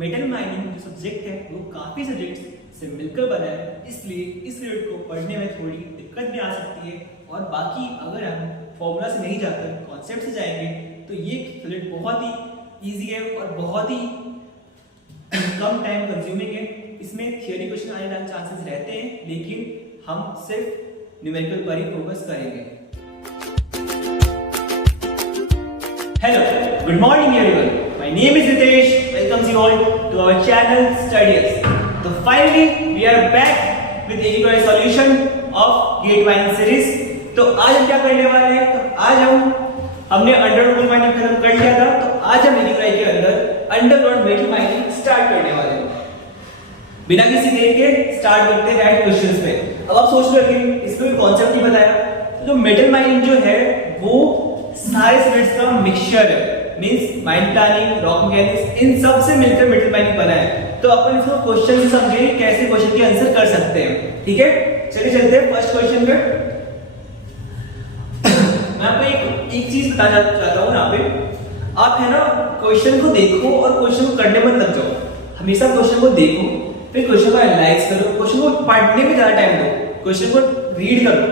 Metal mining जो subject है वो काफी सब्जेक्ट्स से मिलकर बना है, इसलिए इस यूनिट को पढ़ने में थोड़ी दिक्कत भी आ सकती है। और बाकी अगर हम फॉर्मूला से नहीं जाकर कॉन्सेप्ट से जाएंगे तो ये सब्जेक्ट बहुत ही इजी है और बहुत ही कम टाइम कंज्यूमिंग है। इसमें थियरी क्वेश्चन आने का चांसेस रहते हैं, लेकिन हम सिर्फ न्यूमेरिकल पर ही फोकस करेंगे। Hello, good morning everyone, my name is Ritesh, welcomes you all to our channel Studies। तो finally we are back with algebraic solution of gate mining series। तो आज हम क्या करने वाले हैं, तो आज हमने अंडरग्राउंड माइनिंग खत्म कर लिया था, तो आज हम algebraic के अंदर अंडरग्राउंड मेटल माइनिंग स्टार्ट करने वाले हैं। बिना किसी देर के स्टार्ट करते हैं डायरेक्ट क्वेश्चंस पे। अब आप सोच रहे हो कि इसमें कॉन्सेप्ट नहीं बताया, तो जो मेटल माइनिंग जो है वो सारे सब्जेक्ट्स का मिक्सचर है, means mine planning, rock mechanics, इन सब से मिलकर मेटल माइनिंग बना है। तो अपन इसको क्वेश्चन से समझेंगे कैसे क्वेश्चन के आंसर कर सकते हैं। ठीक है, चलिए चलते हैं फर्स्ट क्वेश्चन पे। मैं आपको एक चीज बताना चाहता हूँ यहाँ पे, आप है ना क्वेश्चन को देखो और क्वेश्चन को करने मत लग जाओ। हमेशा क्वेश्चन को देखो, फिर क्वेश्चन को एनालाइज करो, क्वेश्चन को पढ़ने में ज्यादा टाइम दो, क्वेश्चन को रीड करो।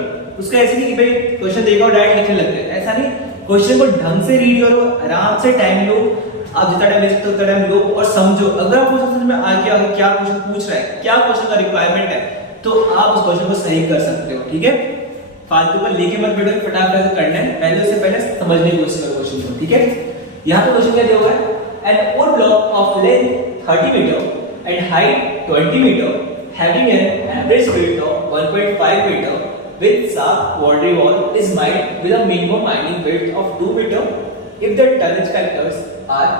उसका ऐसे नहीं कि भाई क्वेश्चन देखा और डायरेक्ट लिखने लगते हैं, ऐसा नहीं। क्वेश्चन को ढंग से रीड करो, आराम से टाइम लो, आप जितना टाइम ले सकते हो उतना टाइम लो और समझो। अगर आपको समझ में आ गया कि क्या क्वेश्चन पूछ रहा है, क्या क्वेश्चन का रिक्वायरमेंट है, तो आप उस क्वेश्चन को सही कर सकते हो। ठीक है, फालतू का लेके मत बैठो, फटाफट से करना है, पहले उससे पहले समझने की कोशिश करो क्वेश्चन को। ठीक है, यहाँ पे क्वेश्चन क्या दिया हुआ है, an ore block of length 30 metre and height 20 metre having an average width of 1.5 meter with sharp boundary wall is mined with a minimum mining width of 2 meter if the tonnage factors are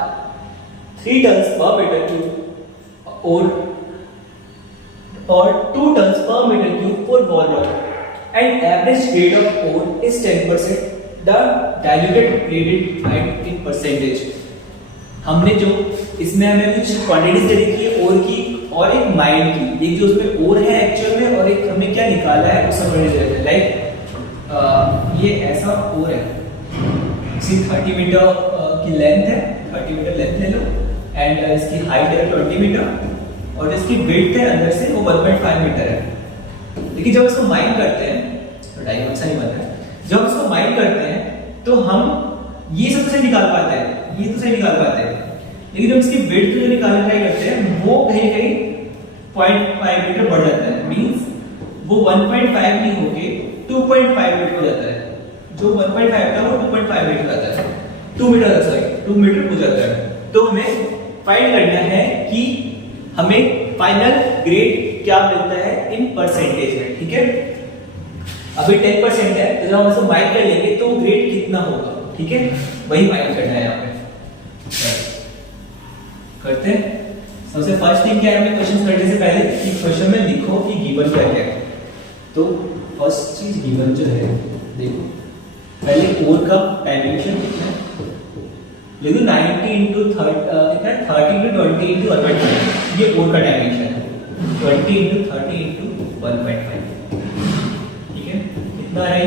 3 tons per meter cube or 2 tons per meter cube for wall rock and average grade of ore is 10%, the diluted graded height in percentage। हमने जो इसमें हमें कुछ quantities दे रखी है ओर की और एक माइन की, एक जो उसमें ओर है एक्चुअल में और एक हमने क्या निकाला है वो समझने दे रहे थे। लाइक ये ऐसा ओर है, इसकी 30 मीटर की लेंथ है, 30 मीटर लेंथ ले लो एंड इसकी हाइट है 20 मीटर और इसकी विड्थ है अंदर से वो 1.5 मीटर है। लेकिन जब इसको माइन करते हैं तो डायग्राम अच्छा नहीं बनता है। जब इसको माइन करते हैं तो हम ये सब से निकाल पाते हैं, ये तो सही निकाल पाते हैं, लेकिन जब इसकी विड्थ जो निकालने ट्राई करते हैं वो कहीं कहीं 0.5 मीटर बढ़ जाता है, मींस वो 1.5 नहीं होके 2.5 मीटर हो जाता है। जो 1.5 था वो 2.5 मीटर आता है, 2 मीटर सॉरी 2 मीटर हो जाता है। तो हमें फाइंड करना है कि हमें फाइनल ग्रेड क्या मिलता है इन परसेंटेज में। ठीक है, अभी 10% है, तो जब हम इसको माइन कर लेंगे तो ग्रेड कितना होगा। ठीक है, वही माइन करना है यहाँ पे। करते हैं। सबसे फर्स्ट थिंग क्या है, हमें क्वेश्चन करने से पहले कि क्वेश्चन में लिखो कि गिवन क्या है। तो फर्स्ट चीज गिवन जो है, देखो पहले ओर का डायमेंशन कितना है, देखो 90 into 30 कितना है, 30 into 20 into 1.5, ये ओर का डायमेंशन है, 20 into 30 into 1.5। ठीक है, कितना आ रहा है,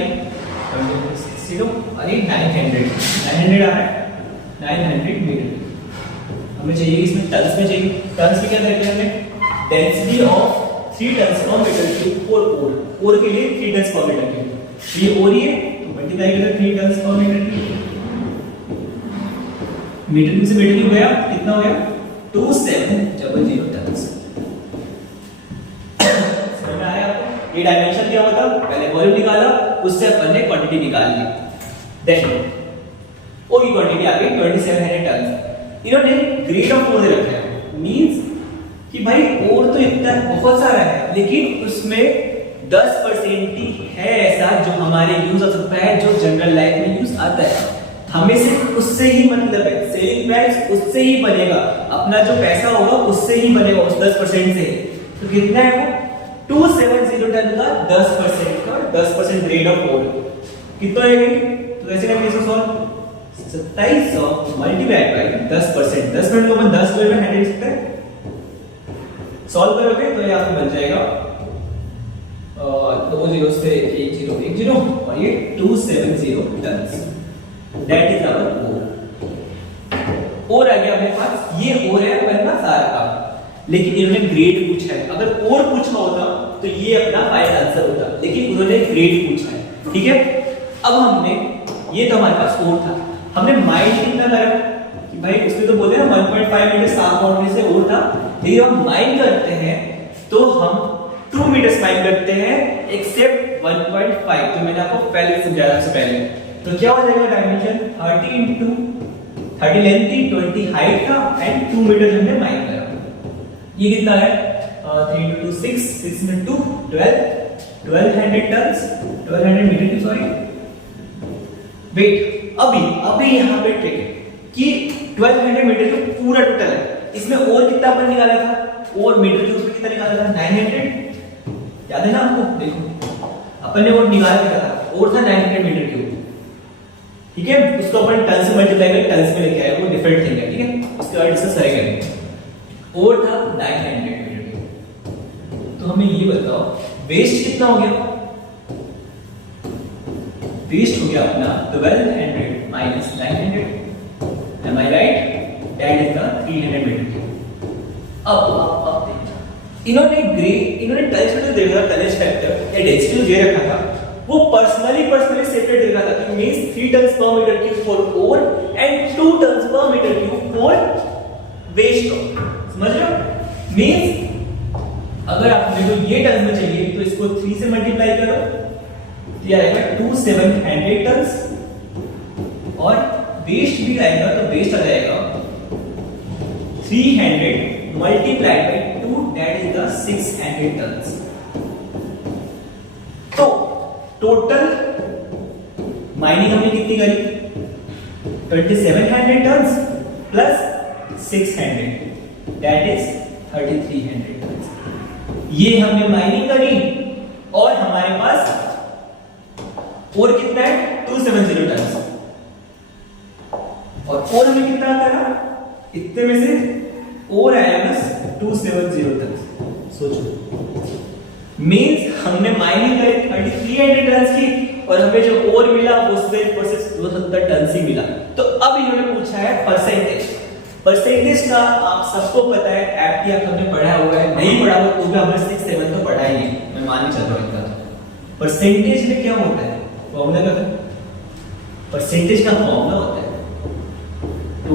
20 और ये 900 आ रहा है, 900 मीटर। हमें चाहिए इसमें टन्स में चाहिए, टन्स में क्या करते हैं हमें, density of 3 tons per metre cube for ओर के लिए 3 टन्स पर मीटर क्यूब। ये ओर ही है तो मल्टीप्लाई करें 3 tons per metre cube, metre cube से मीटर क्यूब गया, कितना हो गया 2700 टन्स। समझ में आया आपको, ये डायमेंशन क्या होता, पहले वॉल्यूम निकाला, उससे अपन ने क्वांटिटी निकाल ली, देन ओ की क्वांटिटी आ गई 2700 टन्स। इन्होंने ग्रेड ऑफ ओर दे रखा है, मींस कि भाई ओर तो इतना बहुत सारा है, लेकिन उसमें 10% ही है ऐसा जो हमारे यूज आ सकता है, जो जनरल लाइफ में यूज आता है। हमें सिर्फ उससे ही मतलब है, सेलिंग प्राइस उससे ही बनेगा, अपना जो पैसा होगा उससे ही बनेगा, उस 10% से। तो कितना है वो 270 टन का 10% का 10% ग्रेड ऑफ ओर कितना है। तो ऐसे करेंगे इसको सॉल्व, 2700 मल्टीप्लाइड बाय 10%, 10% को अपन 10 में हैंडल सकते हैं। सॉल्व करोगे तो ये आपको बन जाएगा 2 0 से 1 0 1 0 और ये 270 टन्स। दैट इज आवर ओर। आ गया अपने पास, ये ओर है अपने पास सारा लेकिन इन्होंने ग्रेड पूछा है। अगर और पूछा होता तो ये अपना फाइनल आंसर होता, लेकिन उन्होंने ग्रेड पूछा है। ठीक है, अब हमने ये तो हमारे पास और था, हमने माइंड कितना करा कि भाई उसमें तो बोलते हैं 1.5 मीटर साफ बाउंड्री से और था, लेकिन हम माइंड करते हैं तो हम 2 मीटर माइंड करते हैं एक्सेप्ट 1.5। तो मैंने आपको पहले समझाया से पहले, तो क्या हो जाएगा डायमेंशन 30 इंटू 30 लेंथ थी, 20 हाइट था एंड 2 मीटर हमने माइंड करा। ये कितना है 3 into 2 6, 6 into 2 1200 टन्स, 1200 मीटर की सॉरी वेट। अभी यहाँ पे ट्रिक है कि 1200 मीटर का पूरा टोटल है, इसमें और कितना अपन निकाला था, और मीटर के उसमें कितना निकाला था 900, याद है ना आपको? देखो अपन ने वो निकाला था, और था 900 मीटर क्यूब। ठीक है, उसको अपन टन से मल्टीप्लाई करके टन में लेके आए, वो डिफरेंट थिंग है। ठीक है, उसके बाद डिस्कस करेंगे। और था 900 मीटर क्यूब। तो हमें ये बताओ वेस्ट कितना हो गया? वेस्ट हो गया अपना 1200 minus 900, am I right? That is the 300 metre cube. अब इन्होंने टन्स में जो दे रखा था, टनेज फैक्टर या डेंसिटी दे रखा था, वो पर्सनली सेपरेट दे रखा था कि means 3 tons per metre cube for ore and 2 tons per metre cube for waste. समझ रहे हो? मींस अगर आपको देखो ये टन्स में चाहिए तो इसको 3 से मल्टीप्लाई करो, ये आएगा 2700 टन्स, और वेस्ट भी आएगा तो वेस्ट आ जाएगा 300 multiplied by 2, that is the 600 tons. तो टोटल माइनिंग हमने कितनी करी? 2700 tons plus 600, that is 3300 tons. ये हमने माइनिंग करी, और हमारे पास और कितना है 270 टन्स, और हमने कितना करा? इतने में से और आया बस 270 टन्स। सोचो, मींस हमने माइनिंग करी 3300 टन्स की, और हमें जो और मिला वो सिर्फ 270 टन्स ही मिला। तो अब इन्होंने पूछा है परसेंटेज। परसेंटेज का आप सबको पता है, एप्टी आप हमने पढ़ा हुआ है, नहीं पढ़ा हुआ तो भी हमने 6 7 तो पढ़ा ही है, मैं मान ही चल रहा हूं इतना। परसेंटेज में क्या होता है? फॉर्मूला क्या है? परसेंटेज का फॉर्मूला होता है तो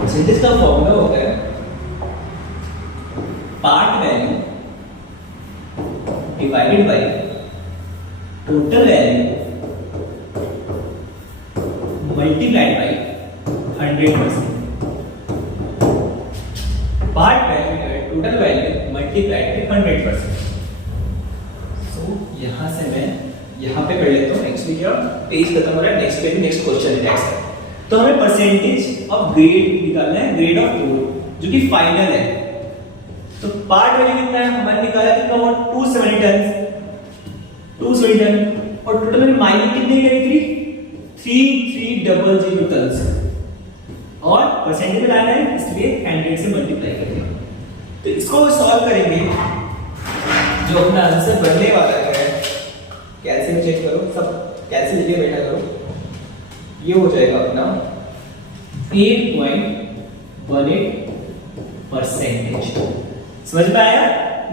परसेंटेज का फॉर्मूला होता है part value divided by total value multiplied by 100%। Part value total value multiplied by 100%। सो यहां से मैं यहां पे कर लेता हूं। एक्चुअली क्या पेज खत्म हो रहा है, नेक्स्ट पेज नेक्स्ट क्वेश्चन है नेक्स्ट। तो हमें परसेंटेज ऑफ ग्रेड निकालना है, ग्रेड ऑफ ओर जो कि फाइनल है। तो पार्ट वैल्यू कितना है हमारे निकाला, कितना हुआ 270 टन, और टोटल में माइनिंग कितनी करी थी 3300 टन्स, और परसेंटेज लाना है इसलिए 100 से मल्टीप्लाई करेंगे। तो इसको सॉल्व करेंगे, जो अपना आंसर बनने वाला है कैलकुलेशन चेक करो, सब कैलकुलेशन लेके बैठा करो, ये हो जाएगा अपना 8.18%। समझ में आया?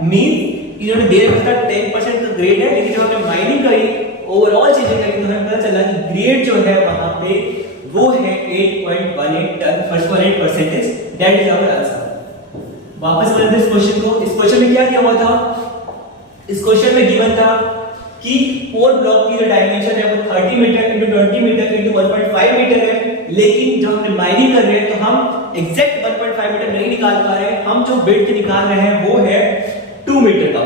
मीन इन्होंने दे रखा था 10% का ग्रेड है, लेकिन जब हमने माइनिंग करी ओवरऑल चीजें करी तो हमें पता चला कि ग्रेड जो है वहां पे वो है 8.18%। That is our answer. वापस करते हैं इस क्वेश्चन को। इस क्वेश्चन में क्या किया हुआ था? इस क्वेश्चन में गिवन था कि और ब्लॉक की जो डायमेंशन है वो 30 metre into 20 metre into 1.5 metre है, लेकिन जब हम माइनिंग कर रहे हैं तो हम एग्जैक्ट 1.5 मीटर नहीं निकाल पा रहे हैं, हम जो विड्थ निकाल रहे हैं वो है 2 मीटर का।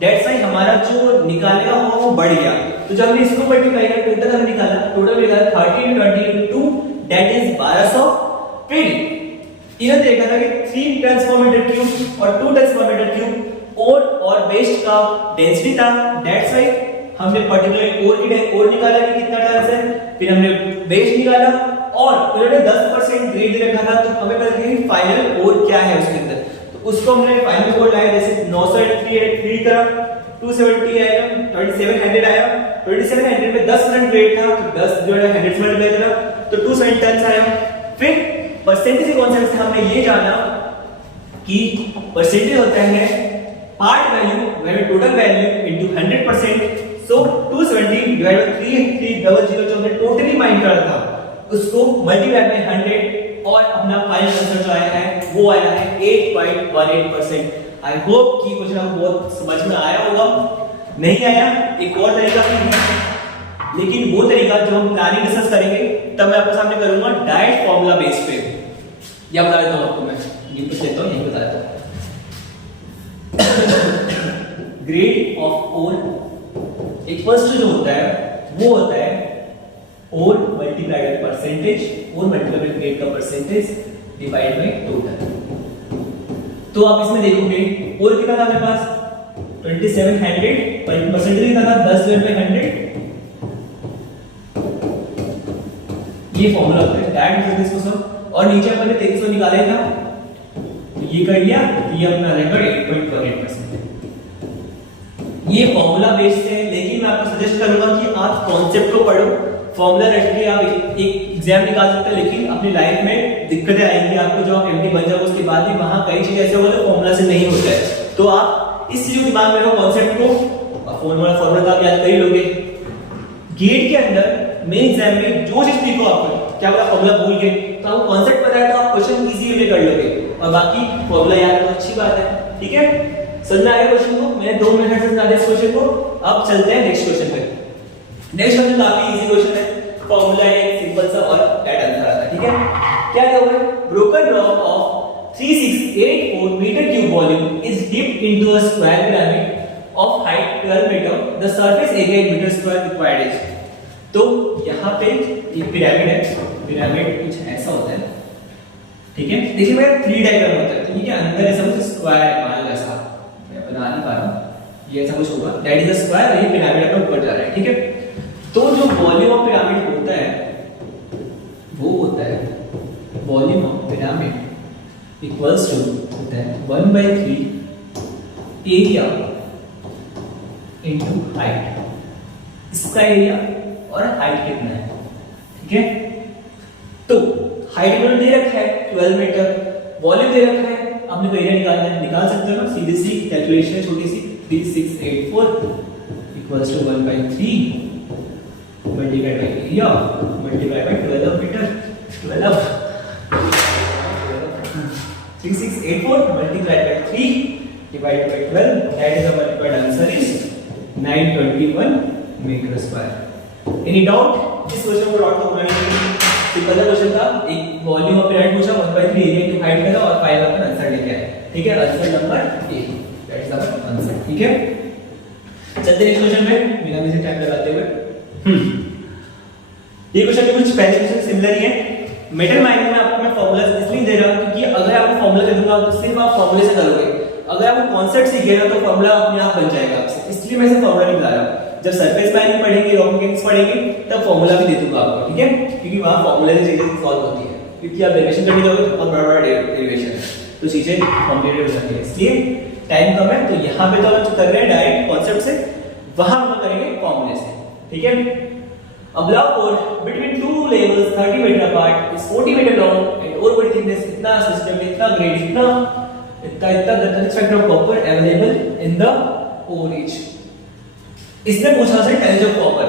दैट्स व्हाई हमारा जो निकालने का वो बढ़ गया। तो जब हमने इसको मल्टीप्लाई किया टोटल हमने निकाला, टोटल निकाला 30 इंटू 20 इंटू 2 दैट इज 1200। फिर इन्होंने देखा था कि 3 टन्स पर मीटर क्यूब और 2 टन्स पर मीटर क्यूब और वेस्ट का डेंसिटी था। दैट्स व्हाई हमने पर्टिकुलर और निकाला कि कितना टन्स है, फिर हमने वेस्ट निकाला, और उन्होंने 10% ग्रेड रखा था, तो हमें पता चला कि फाइनल और क्या है उसके अंदर। तो उसको हमने फाइनल कोड लाया, जैसे 903 करा, 270 आया, 2700 आया, 2700 में 10% ग्रेड था, तो 10 जो है 100 से मल्टीप्लाई करा तो 270 टन्स आया। फिर परसेंटेज के कॉन्सेप्ट से हमने ये जाना कि परसेंटेज होता है part value total value into 100%। So 270 divided by 300 जो हमने टोटली माइंड करा था उसको मल्टीप्लाई बाय 100 और अपना फाइनल आंसर जो आया है वो आया है 8.18%। आई होप कि क्वेश्चन आपको बहुत समझ में आया होगा। नहीं आया एक और तरीका भी है, लेकिन वो तरीका जो हम प्लानिंग डिस्कस करेंगे तब मैं आपके सामने करूंगा डायरेक्ट फॉर्मूला बेस पे। या बता देता हूं आपको, मैं ये कुछ लेता हूं, यही बता देता हूं। ग्रेड ऑफ ओर एक फर्स्ट जो होता है वो होता है ore multiplied by percentage, ore multiplied by grade का परसेंटेज डिवाइड बाय टोटल। तो आप इसमें देखोगे ओर कितना था मेरे पास 2700, परसेंटेज कितना था 10 डिवाइड बाय 100। ये फॉर्मूला होता है डायरेक्ट इसको सब, और नीचे अपन ने 300 निकाला था तो ये कर लिया, ये अपना रहेगा 8.18%। ये फॉर्मूला बेस्ड है, लेकिन मैं आपको सजेस्ट करूंगा कि आप कॉन्सेप्ट को पढ़ो। फॉर्मूला रट के आप एक एग्जाम निकाल सकते हैं, लेकिन अपनी लाइफ में दिक्कतें आएंगी आपको। जब आप एमडी बन जाओगे उसके बाद भी वहां कई चीजें ऐसे होगा जो फॉर्मूला से नहीं होता है। तो आप इस चीज को दिमाग में रखो कॉन्सेप्ट को, फॉर्मूला आप याद कर ही लोगे। गेट के अंदर मेन एग्जाम में जो चीज लिखो आपको, क्या बोला फॉर्मूला भूल गए तो आपको कॉन्सेप्ट पता है तो आप क्वेश्चन इजीली कर लोगे, और बाकी फॉर्मूला याद तो अच्छी बात है। ठीक है, समझ में आया क्वेश्चन को? मैंने 2 मिनट से समझा दिया इस क्वेश्चन को। अब चलते हैं नेक्स्ट क्वेश्चन पे। नेक्स्ट क्वेश्चन काफी इजी क्वेश्चन है, फॉर्मूला है सिंपल सा और दैट आंसर आता है। ठीक है, क्या दिया हुआ है? Broken block of 3684 metre cube volume is dipped into a square pyramid of height 12 metre, the surface area in metre square required is. तो यहाँ पे एक पिरामिड है, पिरामिड कुछ ऐसा होता है। ठीक है, देखिए मेरा 3 डायग्राम होता है, तो ये अंदर ऐसा कुछ स्क्वायर मान ऐसा मैं बना नहीं पा रहा हूं, ये ऐसा कुछ होगा, दैट इज अ स्क्वायर, और ये पिरामिड अपना ऊपर जा रहा है। ठीक है, तो जो वॉल्यूम ऑफ पिरामिड होता है वो होता है volume of pyramid equals to होता है 1/3 एरिया इनटू हाइट। इसका एरिया और हाइट कितना है? ठीक है, तो हाइट में दे रखा है 12 मीटर, वॉल्यूम दे रखा है, आपने तो एरिया निकालना है, निकाल सकते हो ना, सीधी सी कैलकुलेशन छोटी सी। 3684 equals to 1/3 multiplied by area multiplied by 12 metre. 12 3684 multiplied by 3 divided by 12, that is our required answer is 921 metre square. Any doubt? इस क्वेश्चन को डॉट करना नहीं, सिंपल सा क्वेश्चन था, एक वॉल्यूम ऑफ पिरामिड पूछा, 1/3 एरिया इनटू हाइट का, और फाइनल अपन आंसर लेके आए। ठीक है, answer number A, that is our answer. ठीक है, चलते हैं क्वेश्चन पे बिना किसी टाइम लगाते हुए। ये क्वेश्चन भी कुछ पहले क्वेश्चन सिमिलर ही है। मेटल माइनिंग में आपको मैं फॉर्मूला इसलिए दे रहा हूं क्योंकि अगर आपको फॉर्मूला दे दूंगा तो सिर्फ आप फॉर्मूले से करोगे, अगर आपको कॉन्सेप्ट सीखे ना तो फॉर्मूला अपने आप बन जाएगा आपसे, इसलिए मैं इसे फॉर्मूला नहीं बता रहा। जब सरफेस माइनिंग पढ़ेंगे, रॉक मैकेनिक्स पढ़ेंगे, तब फॉर्मूला भी दे दूंगा आपको। ठीक है, क्योंकि वहां फॉर्मूला से चीजें सॉल्व होती है, क्योंकि आप डेरिवेशन करने जाओगे तो बहुत बड़ा डेरिवेशन है, तो चीजें कॉम्प्लिकेटेड हो जाती है, इसलिए टाइम कम है। तो यहाँ पे तो हम कर रहे हैं डायरेक्ट कॉन्सेप्ट से, वहां हम करेंगे फॉर्मूले से। ठीक है, a block core between two levels 30 meter apart is 40 meter long and ore body thickness इतना सिस्टम में इतना ग्रेड इतना spectrum of copper available in the ore edge. इसमें पूछा से टनेज ऑफ कॉपर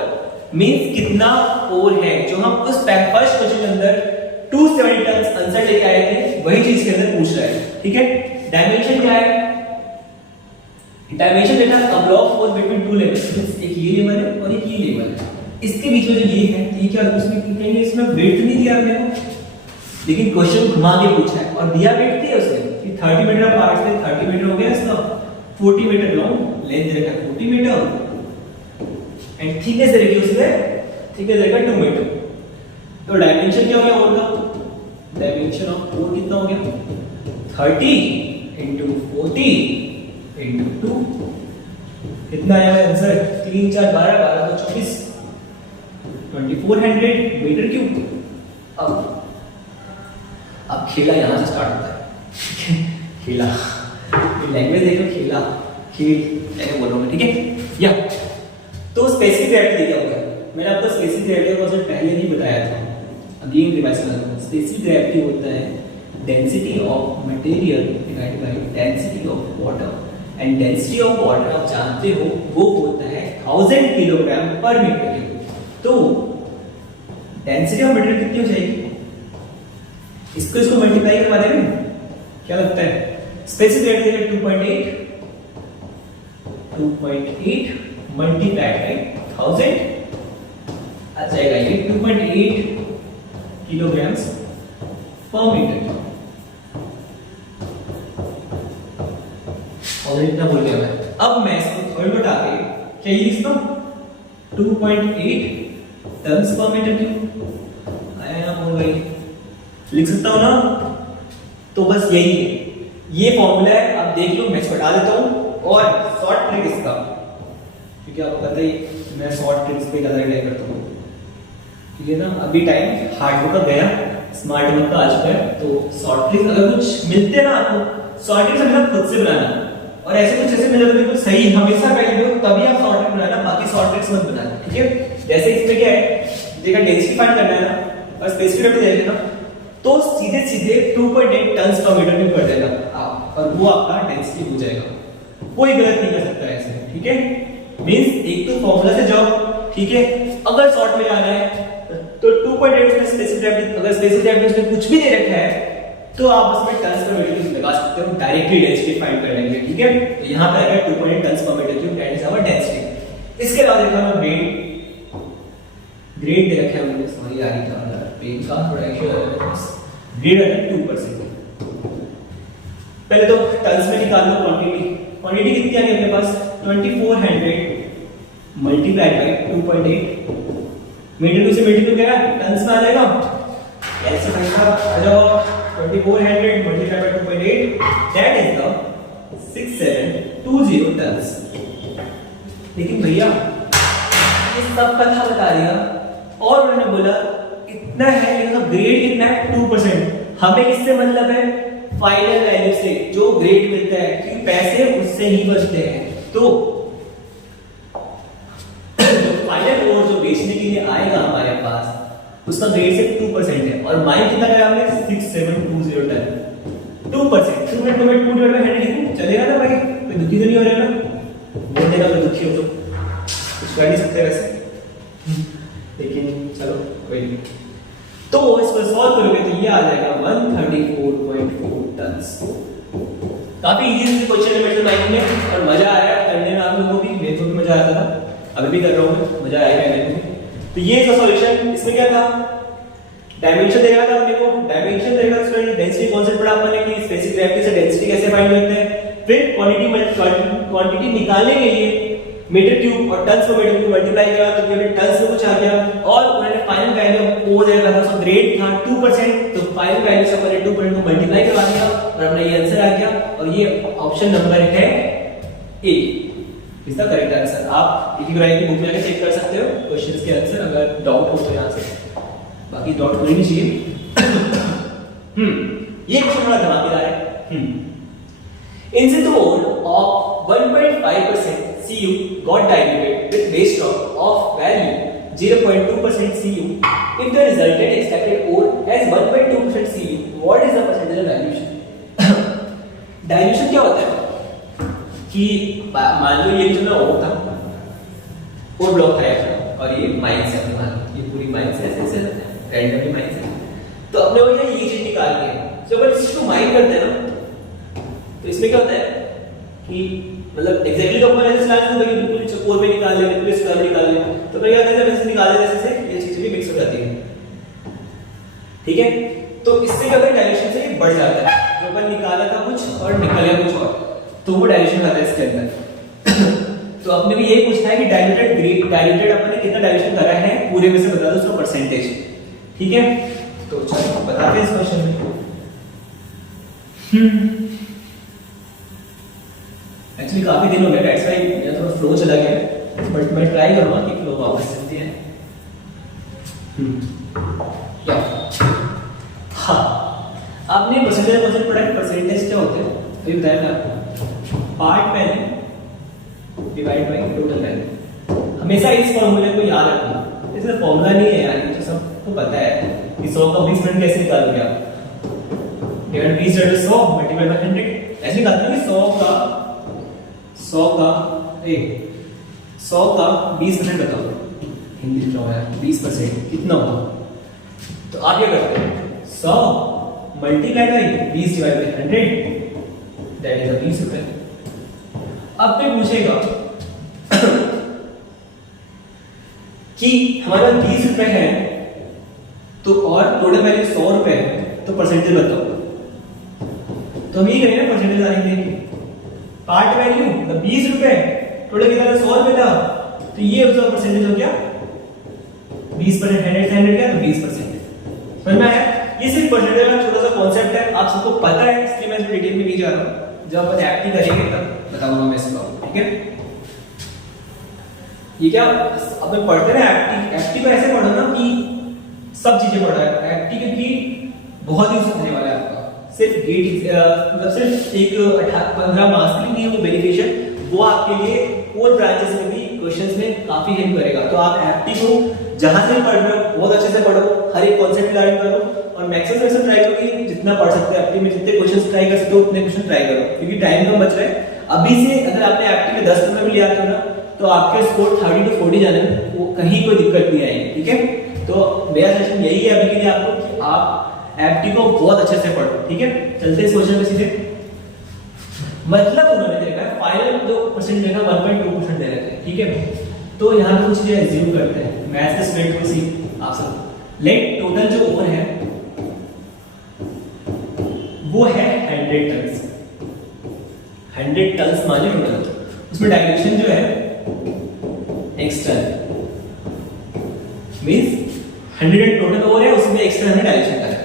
मींस कितना ओर है, जो हम उस फर्स्ट क्वेश्चन के अंदर 270 टन आंसर लेके आए थे, वही चीज के अंदर पूछ रहा है। ठीक है, डायमेंशन क्या है? Dimension data a block four between two levels, एक ये लेवल है और एक ये लेवल है, इसके बीच में जो ये है, ये क्या उसमें कहेंगे, इसमें वेट नहीं दिया आपने को, लेकिन क्वेश्चन घुमा के पूछा है और दिया वेट दिया उसने कि 30 मीटर पार्ट से 30 मीटर हो गया, इसका 40 मीटर लॉन्ग, लेंथ दे रखा है 40 मीटर एंड थिकनेस दे रखी है उसने, थिकनेस दे रखा है 2 मीटर। तो डायमेंशन क्या हो गया ओर का? डायमेंशन ऑफ ओर कितना हो गया? 30 into 40 into 2, कितना आया आंसर? 3 4 12 12 तो 24, 2400 मीटर क्यूब। अब खेला यहां से स्टार्ट होता है। खेला, लैंग्वेज देखो, खेला खेल ऐसे बोल रहा हूं। ठीक है, या तो स्पेसिफिक ग्रेविटी दिया हुआ है, मैंने आपको स्पेसिफिक ग्रेविटी का कॉन्सेप्ट पहले ही बताया था, अगेन रिवाइज कर रहा हूँ, स्पेसिफिक ग्रेविटी होता है density of material divided by density of water, and density of water आप जानते हो वो होता है 1000 किलोग्राम पर मीटर क्यूब। तो डेंसिटी ऑफ मटेरियल कितनी हो जाएगी, इसको मल्टीप्लाई करवा देंगे, क्या लगता है? स्पेसिफिक ग्रेविटी है 2.8 मल्टीप्लाइड बाय 1000 आ जाएगा ये 2.8 किलोग्राम्स पर मीटर। और इतना बोल गया मैं। अब मैं इसको थर्ड में डाल के क्या ये इसका 2.8 टन्स पर मीटर क्यूब आया ना, बोल भाई लिख सकता हूं ना? तो बस यही है, ये फॉर्मूला है। अब देख लो, मैं इसको हटा देता हूं और शॉर्ट ट्रिक इसका, क्योंकि आपको पता ही मैं शॉर्ट ट्रिक्स पे ज्यादा रिलाई करता हूं, ठीक है ना? अभी टाइम हार्ड वर्क का गया, स्मार्ट वर्क का आ चुका है। तो शॉर्ट ट्रिक्स अगर कुछ मिलते हैं ना आपको, शॉर्ट ट्रिक्स हमेशा खुद से बनाना, और ऐसे कुछ ऐसे मिले तो बिल्कुल सही हमेशा पहले दो, तभी आप शॉर्ट ट्रिक बनाना, बाकी शॉर्ट ट्रिक्स मत बनाना, ठीक है? जैसे इसमें क्या है, देखा डेंसिटी फाइंड करना है ना, और स्पेसिफिक ग्रेविटी दे देना, तो सीधे सीधे 2.8 टन्स पर मीटर क्यूब कर देना आप, और वो आपका डेंसिटी हो जाएगा। कोई गलत नहीं कर सकता ऐसे, ठीक है? मींस एक तो फॉर्मूला से जाओ, ठीक है? अगर शॉर्ट में जाना है तो 2.8 में स्पेसिफिक ग्रेविटी, अगर स्पेसिफिक ग्रेविटी उसमें कुछ भी दे रखा है तो आप उसमें टन्स पर मीटर क्यूब लगा सकते हो, डायरेक्टली डेंसिटी फाइंड कर लेंगे, ठीक है? तो यहां पे आएगा 2.8 tons per metre cube, that is our density. इसके बाद देखा मैं ग्रेड दे रखा है मुझे, सॉरी यार, ये था पेन का थोड़ा इशू है, ग्रेड है 2%। पहले तो टन्स में निकाल लो क्वांटिटी कितनी आ गई अपने पास, 2400 मल्टीप्लाइड बाय 2.8, मीटर टू से मीटर टू क्या है, टन्स में आ जाएगा। ऐसे भाई साहब आ जाओ, 2400 multiplied by 2.8 that is the 6720 tons. लेकिन भैया ये सब कथा बता दिया और उन्होंने बोला इतना है, लेकिन ग्रेड कितना है 2%। हमें किससे मतलब है, फाइनल वैल्यू से, जो ग्रेड मिलता है, क्योंकि पैसे उससे ही बचते हैं। तो फाइनल और जो बेचने के लिए आएगा हमारे पास, उसका ग्रेड सिर्फ 2% है, और माइन कितना है हमने 6720 टन। 2% 2/100 चलेगा ना भाई, कोई दुखी तो नहीं हो रहा ना? बोल देगा कोई दुखी हो तो कुछ कर नहीं सकते वैसे, लेकिन चलो कोई नहीं। तो इसको सॉल्व करोगे तो ये आ जाएगा 134.4 टन्स। काफी इजी क्वेश्चन है मेरे माइंड में, और मजा आया करने में आप लोगों को भी, मेरे को भी मजा आता था, अभी भी कर रहा हूँ, मजा आएगा मेरे को भी। तो ये इसका सॉल्यूशन, इसमें क्या था, डायमेंशन देगा था अपने को, डायमेंशन देगा स्टूडेंट, डेंसिटी कांसेप्ट पढ़ा आपने कि स्पेसिफिक ग्रेविटी से डेंसिटी कैसे फाइंड करते हैं, फिर क्वांटिटी निकालने के लिए मीटर क्यूब और turns per metre cube multiply करा तो ये टन्स में कुछ आ गया, और उन्होंने फाइनल वैल्यू ओ दे रखा था, उसका ग्रेड था 2%, तो फाइनल वैल्यू से मैंने 2% को मल्टीप्लाई करवा दिया और अपना ये आंसर आ गया। और ये ऑप्शन नंबर है ए, इसका करेक्ट आंसर। आप एक ही की बुक में आके चेक कर सकते हो क्वेश्चंस के आंसर, अगर डाउट हो तो यहां से, बाकी डाउट होनी नहीं चाहिए। ये क्वेश्चन थोड़ा धमाकेदार है। In the ore of 1.5% Cu got diluted with base rock of value 0.2% Cu. If the resultant extracted ore has 1.2% Cu, what is the percentage of dilution? Dilution क्या होता है कि मान लो ये जो ना ore था, ore ब्लॉक है और ये माइंस है, मान लो ये पूरी माइंस है, ऐसे रैंडमली माइंस है, तो अपने को ये चीज निकाल के जब अपन इसको माइन करते हैं ना, तो इसमें क्या होता है कि मतलब एग्जैक्टली तो अपन ऐसे स्टार्ट करते हैं कि बिल्कुल चकोर पे निकाल ले, बिल्कुल स्क्वायर निकाल ले, तो फिर क्या होता है जब ऐसे निकाल लेते हैं ये चीजें भी मिक्स हो जाती है, ठीक है? तो इससे क्या होता है, डायल्यूशन से ये बढ़ जाता है, जो अपन निकाला था कुछ और निकला कुछ और, तो वो डायल्यूशन आता है इसके अंदर। तो अपने भी यही पूछना है कि डायल्यूटेड अपने कितना डायल्यूशन करा है, पूरे में से बता दो उसका परसेंटेज, ठीक है? तो चलो बताते हैं इस क्वेश्चन में। एक्चुअली काफी दिन हो गया, दैट्स व्हाई मेरा थोड़ा फ्लो चला गया, बट मैं ट्राई करूंगा कि फ्लो वापस चलती है। या हाँ, आपने परसेंटेज पढ़ा है, परसेंटेज क्या होते हैं अभी बताया मैं आपको, पार्ट पहले डिवाइड बाय टोटल वैल्यू। हमेशा इस फॉर्मूले को याद रखना, इसमें फॉर्मूला नहीं है यार, ये तो सबको पता है, कि 100 का 20% कैसे निकालोगे आप? 20 × 100 मल्टीप्लाई बाय 100 ऐसे निकालते हैं कि 100 का 20% बताओ, हिंदी लिख रहा हूं यार, 20% कितना होगा? तो आप क्या करते हैं, 100 multiply by 20 divide by 100 that is 20 रुपए। अब कोई पूछेगा कि हमारा 20 रुपए है तो और टोटल वैल्यू 100 रुपए है, तो परसेंटेज बताओ। तो हम ये करेंगे ना परसेंटेज आने के लिए, पार्ट वैल्यू मतलब 20 रुपए, टोटल कितना था 100 रुपए था, तो ये उसका परसेंटेज हो गया 20%, 100 से 100 गया तो 20%। समझ में आया? ये सिर्फ परसेंटेज का छोटा सा कॉन्सेप्ट है, आप सबको पता है, इसलिए मैं इसमें डिटेल में नहीं जा रहा हूं। जब अपन एक्टिव करेंगे तब बताऊंगा मैं इसको, ठीक है? ये क्या अपन पढ़ते हैं एक्टिव को ऐसे पढ़ो ना कि सब चीजें पढ़ा है एक्टिव, क्योंकि बहुत यूज होने वाला है आपका, सिर्फ गेट मतलब सिर्फ एक 15 मार्क्स के लिए नहीं, वो बेनिफिशियल, वो आपके लिए और ब्रांचेस में भी क्वेश्चंस में काफी हेल्प करेगा। तो आप एक्टिव को जहां से पढ़ रहे हो बहुत अच्छे से पढ़ो, हर एक कॉन्सेप्ट लर्न करो और मैक्सिमम ट्राई करो कि जितना पढ़ सकते हो एक्टिव में, जितने क्वेश्चंस ट्राई कर सकते हो उतने क्वेश्चन ट्राई करो, क्योंकि टाइम कम बच रहा है। अभी से अगर आपने एक्टिव में 10 नंबर भी लिया था ना, तो आपके स्कोर 30 to 40 जाने में वो कहीं कोई दिक्कत नहीं आएगी, ठीक है? तो मेरा सजेशन यही है अभी के लिए आपको कि आप एप्टी को बहुत अच्छे से पढ़ो, ठीक है? चलते हैं इस क्वेश्चन पे सीधे। मतलब उन्होंने देखा है फाइनल जो परसेंट देखा 1.2% दे रहे थे, ठीक है? तो यहाँ पे कुछ चीजें एज्यूम करते हैं, मैथ्स के स्टूडेंट को सी आप सब लेट टोटल जो ओवर है वो है 100 टन्स, 100 टन्स माने टोटल, उसमें डायरेक्शन जो है एक्सटर्नल मींस 100 टोटल ओवर है, उसमें एक्सटर्नल डायरेक्शन का है,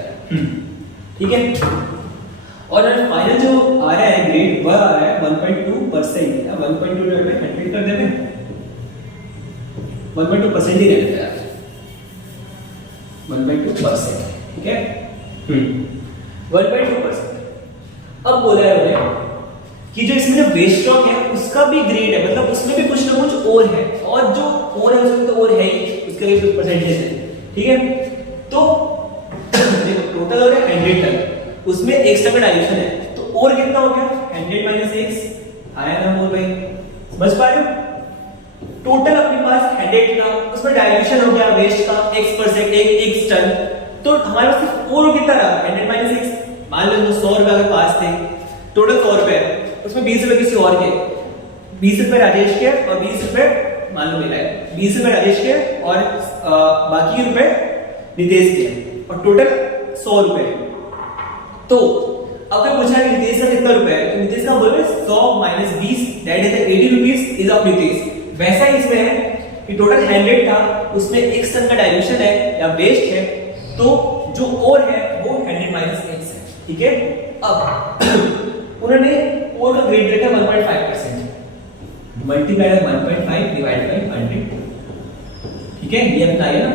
ठीक है? और फाइनल जो आ रहा है ग्रेड वह आ रहा है 1.2%, 1.2 डिवाइड बाय 100 कर देंगे, 1.2% ही रहता है, 1.2%, ठीक है? 1.2%। अब बोला है उन्होंने कि जो इसमें जो वेस्ट स्टॉक है उसका भी ग्रेड है, मतलब उसमें भी कुछ ना कुछ और है, और जो और है उसमें तो और है ही, उसका भी कुछ परसेंटेज है, ठीक है? तो देखो टोटल और है 100 टन, उसमें x टन का डायरेक्शन है, तो और कितना हो गया 100 - x आया ना बोल भाई, समझ पा रहे हो? टोटल अपने पास 100 का, उसमें डायरेक्शन हो गया वेस्ट का x%, x टन, तो हमारे पास सिर्फ और कितना रहा 100 - x, मान लो 100 रुपए अगर पास थे, टोटल 100 रुपए, उसमें 20 रुपए किसी और के, 20 रुपए राजेश के और 20 रुपए मान लो मिला है, 20 रुपए राजेश के और बाकी रुपए नितेश के, और टोटल 100 रुपए। तो अगर पूछा कि नितेश का कितना रुपए है, तो नितेश का बोलोगे 100 - 20 that is 80 rupees is of Nitesh. वैसा ही इसमें है कि टोटल 100 था, उसमें x टन का डायल्यूशन है या वेस्ट है, तो जो और है वो 100 - x है, ठीक है? अब उन्होंने और का ग्रेड रखा 1.5%, मल्टीप्लाई बाय 1.5 डिवाइड बाय 100, ठीक है? ये अपना है ना,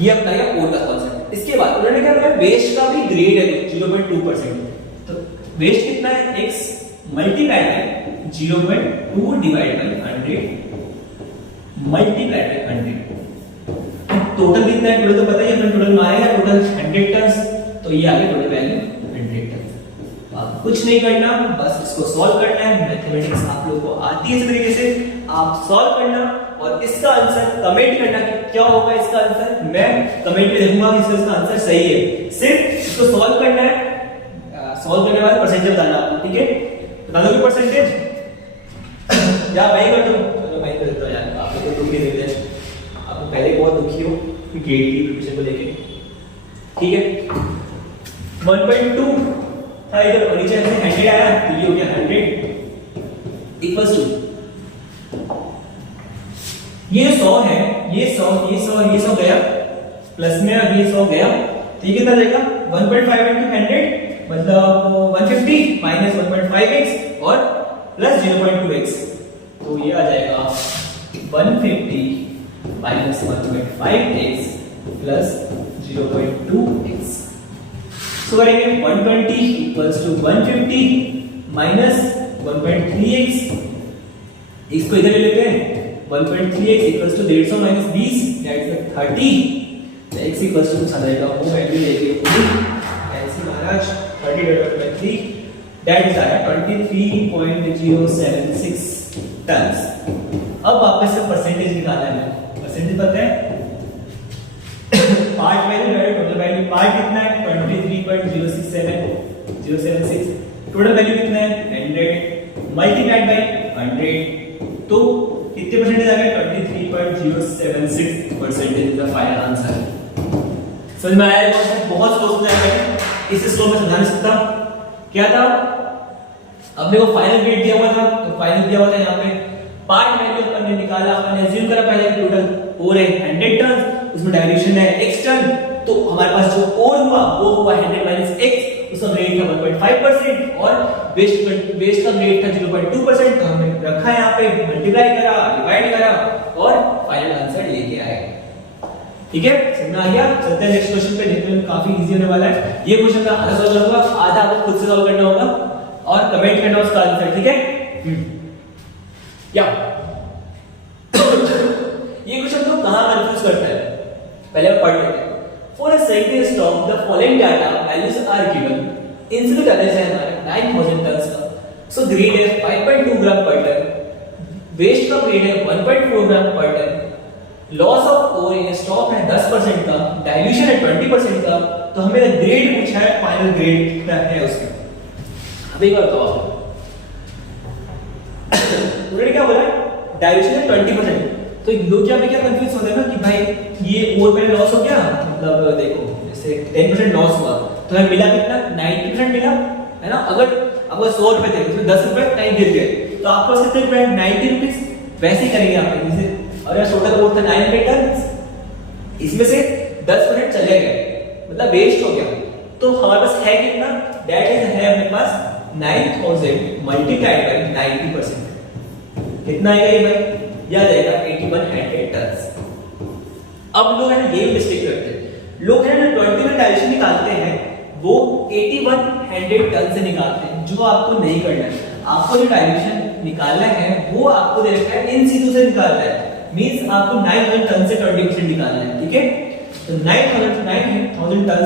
ये अपना है और का कॉन्सेप्ट। इसके बाद उन्होंने क्या बताया वेस्ट का भी ग्रेड है 0.2%, तो वेस्ट कितना है x multiply by 0.2 divide by 100 multiply by 100। Total कितना है, टोटल तो पता ही है, टोटल मारेगा टोटल 100 टन्स, तो ये आ गया टोटल वैल्यू 100 टन्स। आप कुछ नहीं करना, बस इसको सॉल्व करना है, मैथमेटिक्स आप लोगों को आती है इस तरीके से, आप सॉल्व करना और इसका आंसर कमेंट करना कि क्या होगा इसका आंसर, मैं कमेंट में देखूंगा कि इसका आंसर सही है। सिर्फ इसको सॉल्व करना है, सॉल्व करने के बाद परसेंटेज बताना आपको, ठीक है? बता दो परसेंटेज या मैं कर दूं, चलो मैं कर देता हूं यार, आप लोग को दुखी देते हैं, आप पहले बहुत दुखी हो ग्रेड की प्रिपरेशन को लेके, ठीक है? 1.2 था इधर और नीचे से 100 आया, तो ये हो गया 100 इक्वल्स टू ये 100 है, ये 100 गया प्लस में, अब ये 100 गया, तो ये कितना जाएगा 1.5 into 100 मतलब 150 माइनस 1.5x और प्लस 0.2x, तो ये आ जाएगा 150 माइनस 1.5x प्लस 0.2x। सो करेंगे 120 इक्वल्स टू 150 माइनस 1.3x, इसको इधर ले लेते हैं, 1.3x equals to 150 minus 20 that is 30, x equals to आ जाएगा वो वैल्यू लेके कैंसिल महाराज 30/3 दैट इज आया 23.076 टन्स। अब वापस से परसेंटेज निकालना है, परसेंटेज पता है part value divided total value. Part कितना है 23.067076, टोटल वैल्यू कितना है 100 मल्टीप्लाइड बाय 100, तो कितने परसेंटेज आ गए 23.076% इज द फाइनल आंसर। समझ में आया? बहुत स्लो समझाया मैंने, इसे स्लो में समझा नहीं सकता। क्या था अपने को फाइनल ग्रेड दिया हुआ था, तो फाइनल दिया हुआ था यहाँ पे पार्ट वैल्यू अपन ने निकाला, अपन ने अज्यूम करा पहले टोटल ओर है 100 टन, उसमें डायल्यूशन है x टन, तो हमारे पास जो ओर हुआ वो हुआ 100 माइनस x, उसका ग्रेड था 1.5% और वेस्ट का ग्रेड था 0.2%, तो हमने रखा यहाँ पे, मल्टीप्लाई करा, डिवाइड करा और फाइनल आंसर लेके आए। ठीक है, समझ आ गया? चलते हैं नेक्स्ट क्वेश्चन पे, देखते हैं काफी इजी होने वाला है। ये क्वेश्चन का आधा सॉल्व करूंगा, आधा आपको खुद से सॉल्व करना होगा और कमेंट करना उसका आंसर। ठीक है, क्या ये क्वेश्चन तो कहां कंफ्यूज करता है, पहले हम पढ़ लेते हैं। For a scientist of the following data values are given, इनसे डाटा है हमारे 9000 टन का, सो ग्रेड है 5.2 ग्राम पर टन, वेस्ट का ग्रेड है 1.4 gram per ton, loss of ore in stock है 10% का, डाइल्यूशन है 20% का, तो हमें ग्रेड पूछा है, फाइनल ग्रेड कितना है उसका। अब एक बार बताओ, उन्होंने क्या बोला डाइल्यूशन है 20%, तो लोग क्या कंफ्यूज होते हैं ना कि भाई ये ओर पहले लॉस हो गया, मतलब देखो जैसे 10% लॉस हुआ तो हमें मिला कितना 90% मिला है ना। अगर 100 रुपए थे उसमें 10 रुपए कहीं गिर गए तो आपको कितने रुपए 90 रुपीस, वैसे ही करेंगे आप जैसे। और यार टोटल ओर था 900 टन, इसमें से 10% चले गए मतलब वेस्ट हो गया, तो हमारे पास है कितना, दैट इज है अपने पास 9000 मल्टीप्लाइड बाय 90%, कितना आएगा ये भाई, याद आएगा 8100 टन। अब लोग है ना ये मिस्टेक करते हैं, लोग है ना 21 डायरेक्शन निकालते हैं वो 8100 टन से निकालते हैं, जो आपको नहीं करना है। आपको जो डायरेक्शन निकालना है वो आपको दे रखा है इन सीधू से निकालना है, मींस आपको 9000 टन से 20% निकालना है। ठीक है, तो 9000 टन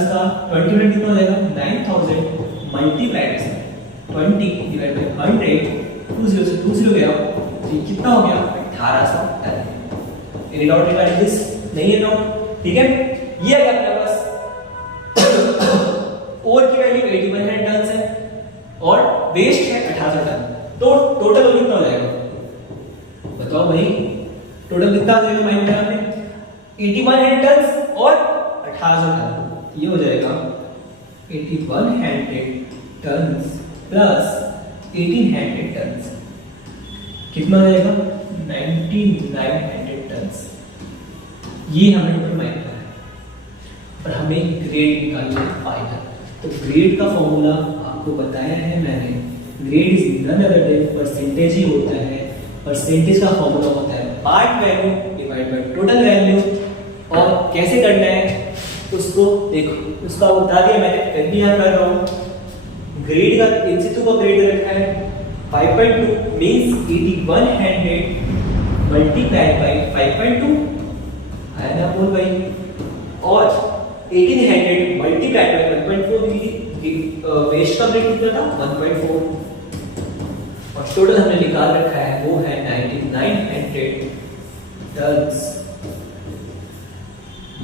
का 20% कितना हो जाएगा 9000 मल्टीप्लाइड 20 डिवाइड बाय 100, 20 से 20 गया, तो कितना हो गया 1800 ton. Any doubt regarding this? नहीं है डाउट? ठीक है, ये आ गया अपने पास ओर की वैल्यू 8100 टन है और वेस्ट है 1800 टन, तो टोटल कितना हो जाएगा बताओ भाई, टोटल कितना आ जाएगा माइनस में 8100 टन और 1800 टन, ये हो जाएगा 8100 टन प्लस 1800 टन, कितना हो जाएगा 9900 टन। ये हमें टोटल माइनस है और हमें ग्रेड निकालना है फाइनल। तो ग्रेड का फॉर्मूला आपको बताया है मैंने, grade is none other than percentage ही होता है। परसेंटेज का फॉर्मूला होता है part value divide by total value, और कैसे करना है उसको देखो, उसका बता दिया मैंने, फिर भी यहाँ कर रहा हूँ। ग्रेड का इंसितु का ग्रेड रखा है 5.2 मींस 8100 मल्टीप्लाइड बाय 5.2 आया ना बोल भाई, और 1800 मल्टीप्लाइड बाय 1.4 वेस्ट का ग्रेड कितना था 1.4, और टोटल हमने निकाल रखा है वो है 9900 टन्स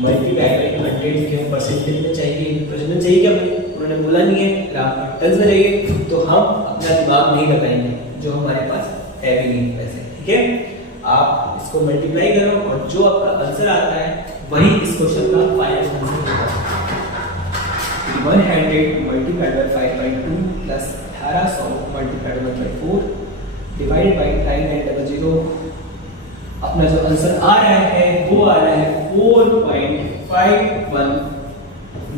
मल्टीप्लाइड बाय 100 के परसेंटेज में चाहिए, परसेंटेज चाहिए क्या भाई, उन्होंने बोला नहीं है, ग्राफ टन्स में चाहिए, तो हम अपना दिमाग नहीं लगाएंगे जो हमारे पास है भी नहीं वैसे। ठीक है, आप इसको मल्टीप्लाई करो और जो आपका आंसर आता है वही इस क्वेश्चन का फाइनल आंसर होगा। 100 multiplied by 5.2 plus 1800 multiplied by 4 divided by 9900, अपना जो आंसर आ रहा है वो आ रहा है 4.51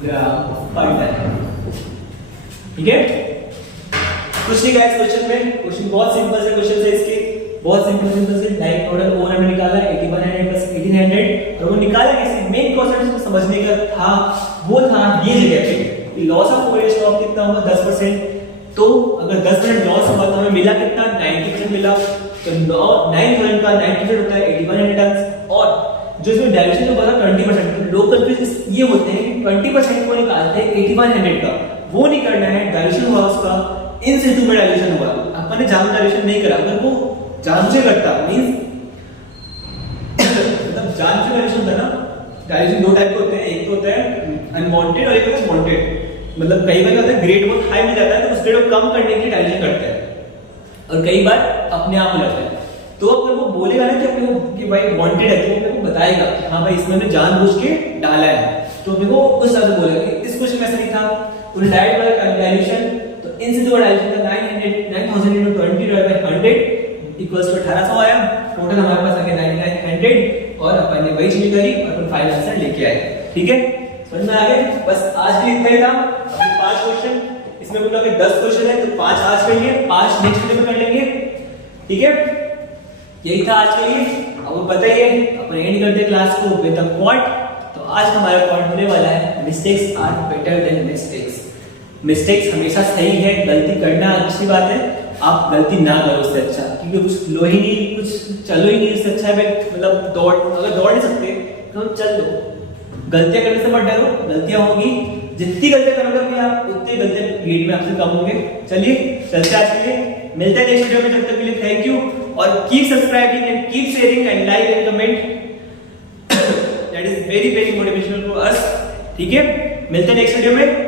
ग्राम पर टन। ठीक है, कुछ नहीं गाइस क्वेश्चन में, क्वेश्चन बहुत सिंपल से क्वेश्चन है इसके, बहुत सिंपल से लाइक टोटल ओवर हमने निकाला 8100 प्लस 1800, और वो निकाला कैसे, मेन कॉन्सेप्ट को समझने का था वो था ये जगह पे लॉस ऑफ ओवर स्टॉक कितना होगा 10%, तो अगर 10% लॉस हुआ तो हमें मिला कितना 90% मिला, तो 9000 का 90% होता है 8100 टन, और जो इसमें डायल्यूशन जो बोला 20%, लोग कंफ्यूज ये होते हैं कि 20% को निकालते हैं 8100 का, वो नहीं करना है। डायल्यूशन हुआ उसका इन सितु में डायल्यूशन हुआ, अपन ने जान डायल्यूशन नहीं करा, अगर वो जान से करता मींस मतलब जान से डायल्यूशन होता है ना। डायल्यूशन दो टाइप के होते हैं, एक तो होता है अनवांटेड और एक होता है वांटेड। मतलब कई बार क्या होता है ग्रेड बहुत हाई मिल जाता है तो उस ग्रेड को कम करने के लिए डायल्यूशन करते हैं, और कई बार अपने आप हो जाता है। तो अगर वो बोलेगा ना कि अपने को कि भाई वांटेड है, तो वो मेरे को बताएगा कि हाँ भाई इसमें मैंने जानबूझ के डाला है, तो मेरे को उस तरह से बोलेगा कि इस क्वेश्चन में ऐसा नहीं था। उन्हें डायरेक्ट वाला डायल्यूशन तो इन सितु डायल्यूशन का 9000 into 20 divided by 100 equals to 1800 आया। टोटल हमारे पास आ गया 9900 और अपन ने वही चीज करी और अपन फाइनल आंसर लेके आए। ठीक है, समझ में आ गया? बस आज के लिए इतना ही था। अभी 5 क्वेश्चन, इसमें बोला कि 10 क्वेश्चन है तो 5 आज कर लिए, 5 नेक्स्ट वीडियो में कर लेंगे। ठीक है, यही था आज के लिए। अब बताइए अपन एंड करते क्लास को विद अ क्वाट। तो आज हमारा क्वाट होने वाला है mistakes are better than mistakes. Mistakes हमेशा सही है, गलती करना अच्छी बात है, आप गलती ना करो उससे अच्छा, क्योंकि कुछ लो ही नहीं, कुछ चलो ही नहीं, उससे अच्छा है मतलब दौड़, अगर दौड़ नहीं सकते तो चल लो। गलतियां करने से मत डरो, गलतियां होगी, जितनी गलतियां करोगे आप उतनी गलतियां ग्रेड में आपसे कम होंगे। चलिए चलते आज के लिए, मिलते हैं नेक्स्ट वीडियो में, जब तक के लिए थैंक यू और keep subscribing and keep sharing and like and comment, that is very very motivational for us. ठीक है, मिलते हैं नेक्स्ट वीडियो में।